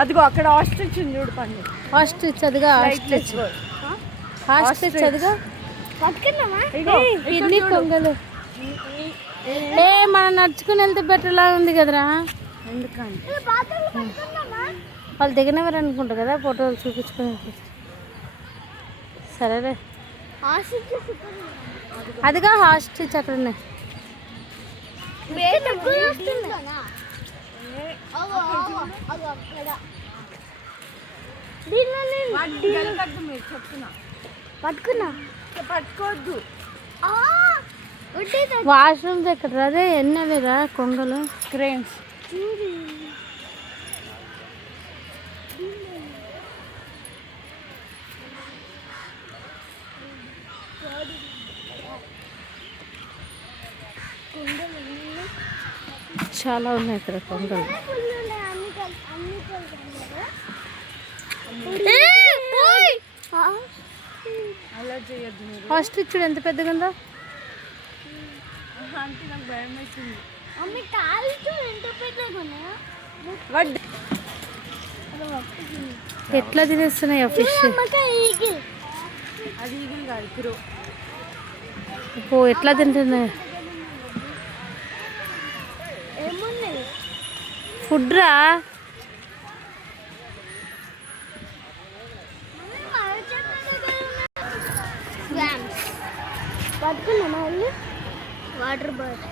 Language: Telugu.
అదిగో అక్కడ ఆస్ట్రిచ్ ఉంది చూడు పండు. ఆస్ట్రిచ్ అదిగా ఆస్ట్రిచ్ ఆస్ట్రిచ్ అదిగా ఎన్ని కొంగలు. మనం నడుచుకుని వెళ్తే బెటర్లా ఉంది కదరా. ఎందుకంటే వాళ్ళు దిగినవారు అనుకుంటారు కదా ఫోటోలు చూపించుకుని. సరేలే అదిగా ఆస్ట్రిచ్ అక్కడ ఉన్నాయి. పట్టుకోవద్దు. వాష్రూమ్స్ ఎక్కడ అదే ఎన్నవేరా కొంగలు క్రేన్స్. చాలా ఉన్నాయి ఇక్కడ కొంగలు. అలా చేయొద్దు మీరు. ఆస్ట్రిచ్ ఎంత పెద్దగా ఉందో. అంటే నాకు భయం అవుతుంది. ఎట్లా తినేస్తున్నాయి ఆ ఫిష్. అది ఈగిల్ కాదు క్రో. ఓ ఎట్లా తింటున్నాయి. ఫుడ్ రా. Water bottle